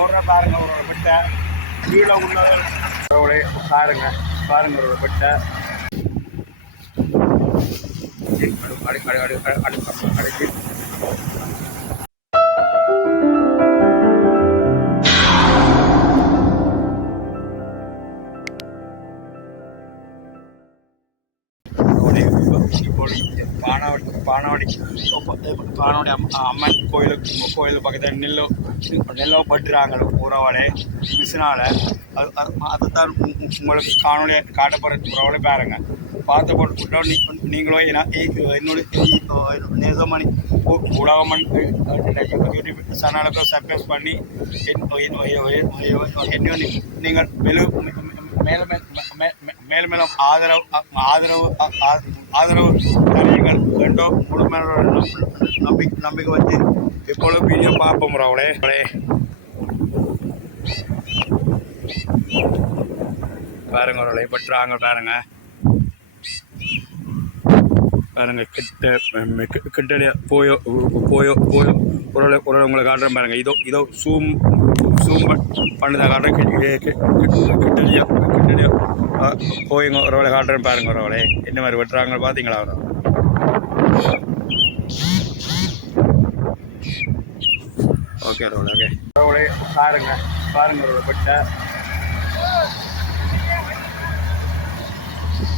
தோற பாருங்க ஒரு பெட்டை கீழே உள்ளவர்களே பாருங்க பாருங்க ஒரு பெட்டை அடிச்சு பானவாடி அம்மன் கோயில் பக்கத்தில் நெல்லோ பட்டுறாங்க உறவாலே மிஷினால் அதைத்தான் உங்களுக்கு காணொலியை காட்டப்படுற உறவாலே பாருங்க பார்த்த போட்டு நீங்களும் என்னோட நேசமணி உலகமணி யூடியூப் சேனலுக்கு சப்ஸ்கிரைப் பண்ணி நீங்கள் மேலும் மேலும் ஆதரவு தருவீங்கள் ரெண்டோ முழுமையான நம்பிக்கை வச்சு எப்பொழுதும் வீடியோ பார்ப்போம் அவளே பாருங்க அவளை பற்றாங்க பாருங்க பாருங்க கிட்ட போயோ உங்களை காட்டுறேன் பாருங்க இதோ சூம் பண்ணுறத காட்டுறேன் கிட்டடியா போய்ங்க ஒருவளை காட்டுறேன் பாருங்க ஒருவளை என்ன மாதிரி வெட்டுறாங்க பார்த்தீங்களா அவரை ஓகே ஒருவளை ஓகே ஒருவளை பாருங்க ஒருவளை பெட்டை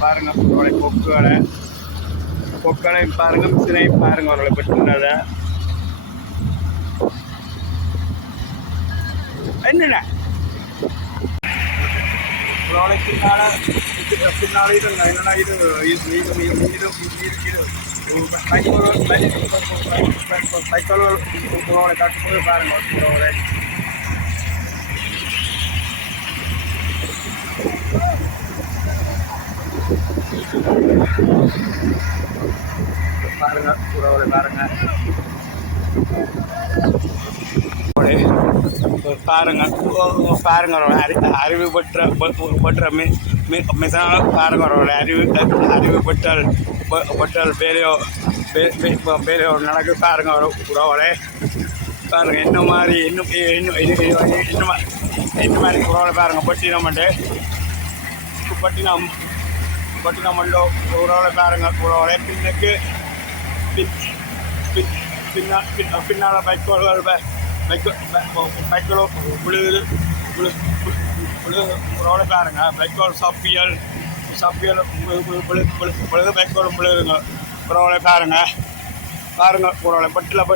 பாருங்க ஒருவளை கொக்களையும் பாருங்க மிஷினையும் பாருங்க ஒருவளை பெட்டுனதை என்னண்ணா பின்னால என்னன்னா இது சைக்கிள் காட்டும்போது பாருங்க பாருங்க உறவுகளை பாருங்க பாருங்க அறிவு பெற்ற மிஷனால் பாருங்க அறிவு பெற்றால் பேரையோ நடக்கு பாருங்க உறவுகளே பாருங்க என்ன மாதிரி என்ன மாதிரி உறவுகளை பாருங்க பட்டினம் மண்டோ உறவுகளை பாருங்க உறவுகளே பின்னால் பைக்கோல் விழுது உறவுகளை பாருங்க பைக்கோல் சப்பியல் விழுது பைக்கோல் விழுதுங்க உறவுகளை பாருங்க உறவுகளை பட்டில்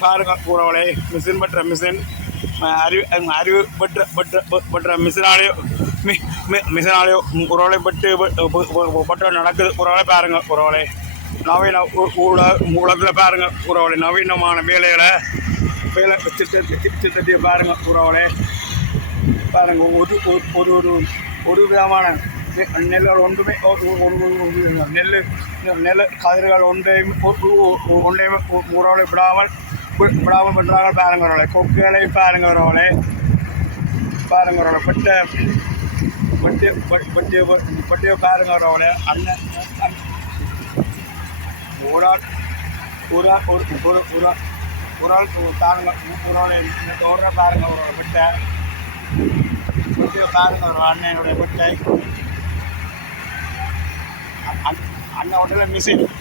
பாருங்க உறவுகளை மிஷின் பெற்ற மிஷின் அறிவு பெற்ற மிஷினாலேயோ உறவுகளை பட்டு நடக்குது உறவுகளை பாருங்க உறவுகளை நவீன உலகத்தில் பாருங்க உறவுகளை நவீனமான வேலை திட்டத்தை பாருங்க உறவுகளே பாருங்க ஒரு விதமான நெல்கள் ஒன்றுமே நெல் கதிர்கள் ஒன்றையும் உறவுகளை விடாமல் பண்ணுறாங்க பாருங்க உறவுகளை கொக்குகளை பாருங்க உறவுகளே பட்டியை பாருங்க உறவுகளே அண்ணன் ஒரு ஆள் பாருங்க ஒரு பாருங்க ஒரு பெட்டை பாருங்க ஒரு அண்ணனுடைய பெட்டை அண்ணன் ஒன்றில் மிஷினும்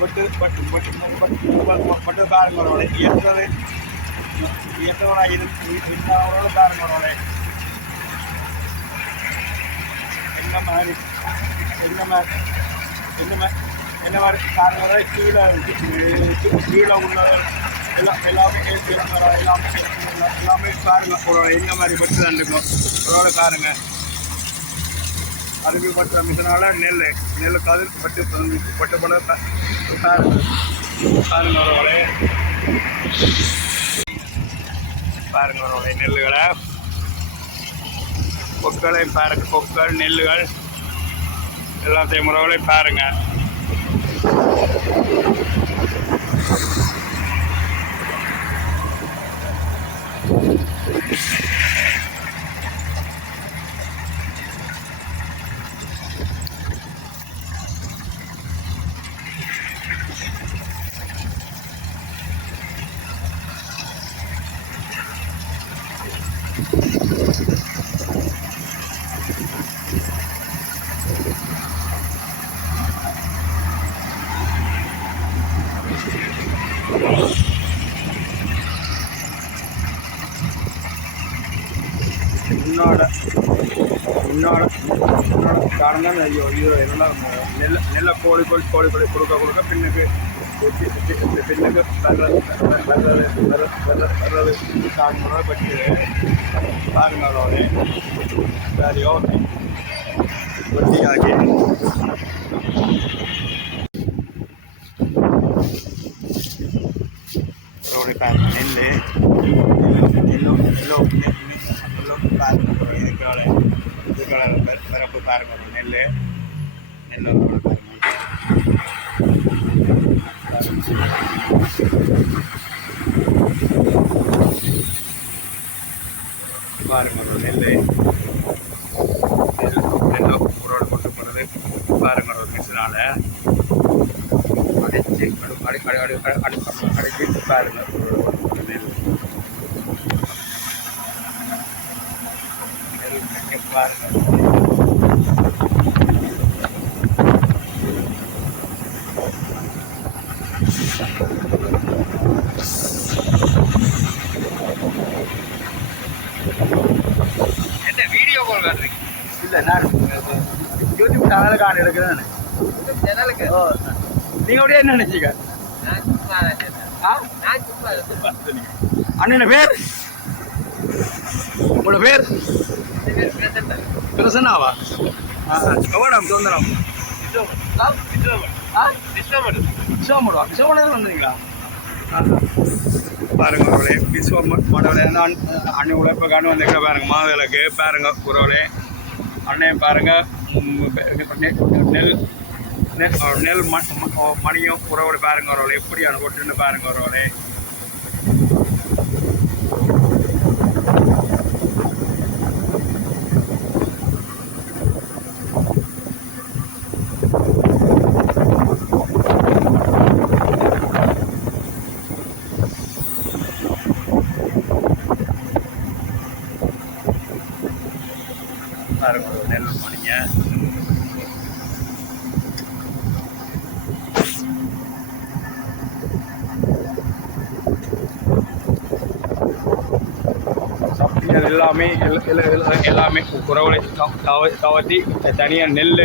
பட்டு பாருங்க அவரோட இயற்றவராக இருந்தவரோட பாருங்க அவரோட என்ன மாதிரி காரணங்களை கீழே உள்ளவர்கள் எல்லாமே பாருங்க என்ன மாதிரி பட்டு தான் இருக்கும் அவரோட பாருங்க அறிவு பற்ற மிஷனால நெல் கதிர் பட்டு பாருங்க அவரோடைய நெல்லுகளை கொக்களையும் பாருங்க கொக்கள் நெல்லுகள் எல்லாத்தையும் முறைகளையும் பாருங்க முன்னாட முன்னாட முன்னாட காரணம் ஐயோ ஐயோ இதெல்லாம் நெல்லை கோழி கொடுக்க பின்னுக்கு பின்னுக்கு வர்றது காரணம் பற்றி பாருங்க அதோட வேலையோ வெட்டியாகி ரோடு பாருங்க நெல் இதுக்கால பரப்பு பாருங்க நெல் ரோடு பாருங்க நெல் ரோடு கொண்டு போகிறது பாருங்க ஒரு மிஷினால அடிச்சு அடிச்சு பாருங்க நெல் பாருங்க என்ன வீடியோ கால் காட்டுறீங்க இல்லை நான் யூடியூப் சேனல் காண எடுக்கிறேன் சேனலுக்கு ஓ நீங்கள் அப்படியே என்ன நினச்சிக்க அண்ணன் பேர் உங்களோட பேர் பிரசன்னாவா கவனம் சுதந்திரம் விஸ்வமடம் வந்தீங்களா பாருங்க உறவுகளே விஸ்வமடவுல அண்ணன் உழைப்ப காணு வந்தீங்க பாருங்க மாவிளக்கு பாருங்க உறவுகளே அண்ணன் பாருங்க நெல் மணியும் உறவுகளை பாருங்க உறவுகளே எப்படி அனுப்பிட்டுன்னு பாருங்க உறவுகளே பாருங்க நெல் மணிங்க எல்லாமே எல்லாமே உறவுகளை கவர்த்தி தனியாக நெல்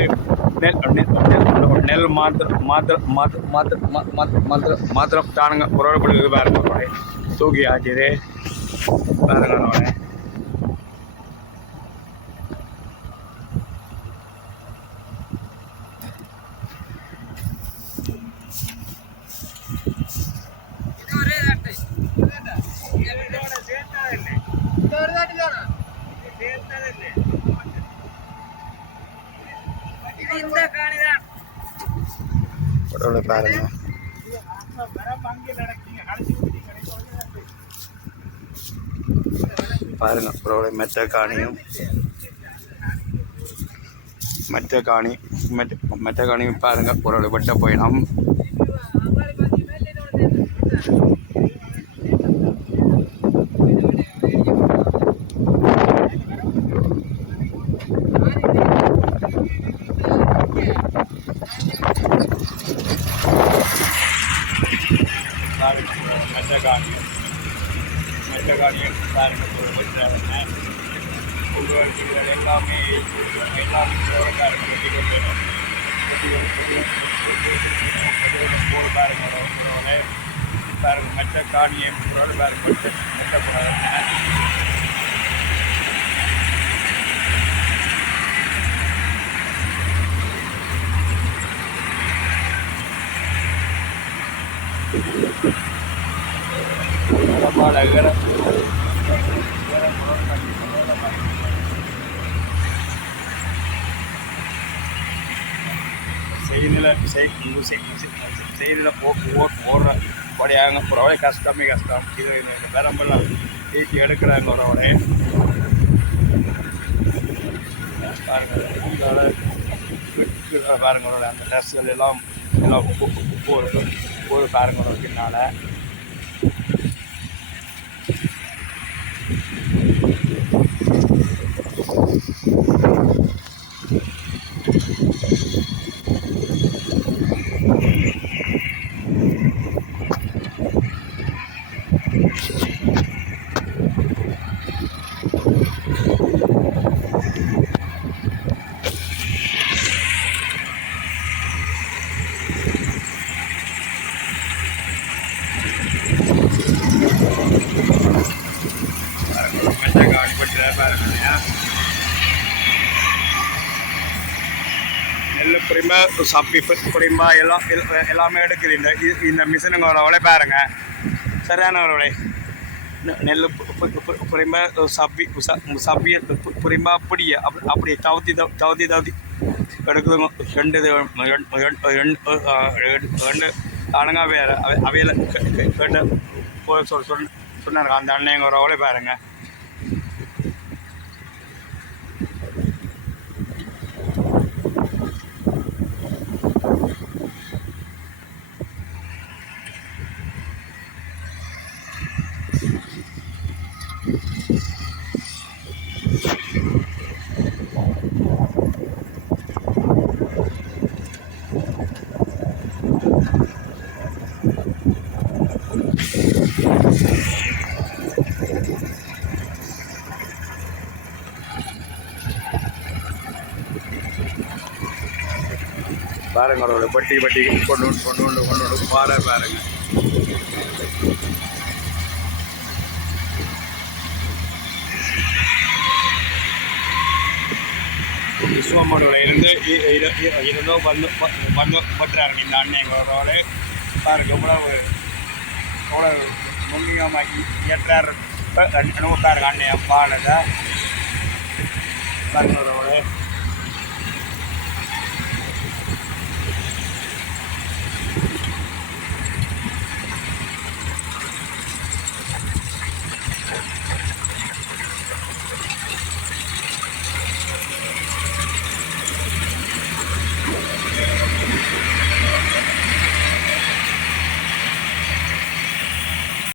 மாத்திரம் தானுங்க உறவுகளுக்கு பாருங்க தூக்கி ஆச்சிரு பாருங்க அவனை பாருங்க பாருங்க உறவுகளை மெத்த காணியும் பாருங்க உறவுகளை வெட்ட போயிடும் மெட்டகாணியம் பாருங்க எல்லாமே பாருங்க மெட்டகாணியம் மெட்டக்கூடாது செய்தியில் ஓடுற உடையாங்க உறவுடைய கஷ்டம் இது விரம்பெல்லாம் ஏற்றி எடுக்கிறாங்க உறவுடைய பாருங்க அந்த ட்ரெஸ்கள் எல்லாம் போது பாருங்க பின்னால் புரியுமா சப்பி புரியுமா எல்லாமே எடுக்குது இந்த மிஷினுங்களோட விலை பாருங்க சரியான ஒரு விலை நெல் புரியுமா சப்பிய புரியுமா அப்படியே தவுத்தி எடுக்குதுங்க ரெண்டு ஆளுங்க அவையில் கேட்டு சொன்னாங்க அந்த அண்ணன் ஒரு விலை பாருங்க பாருங்க ஒரு பட்டி கொண்டு பாருங்க விஸ்வமோட இருந்தோ வந்து பட்டுறாருங்க இந்த அண்ணன் எங்களோட பாருங்க எவ்வளோ முன்னியமாக்கி ஏற்றாரு பாருங்க அண்ணன் பாருங்க பாருங்க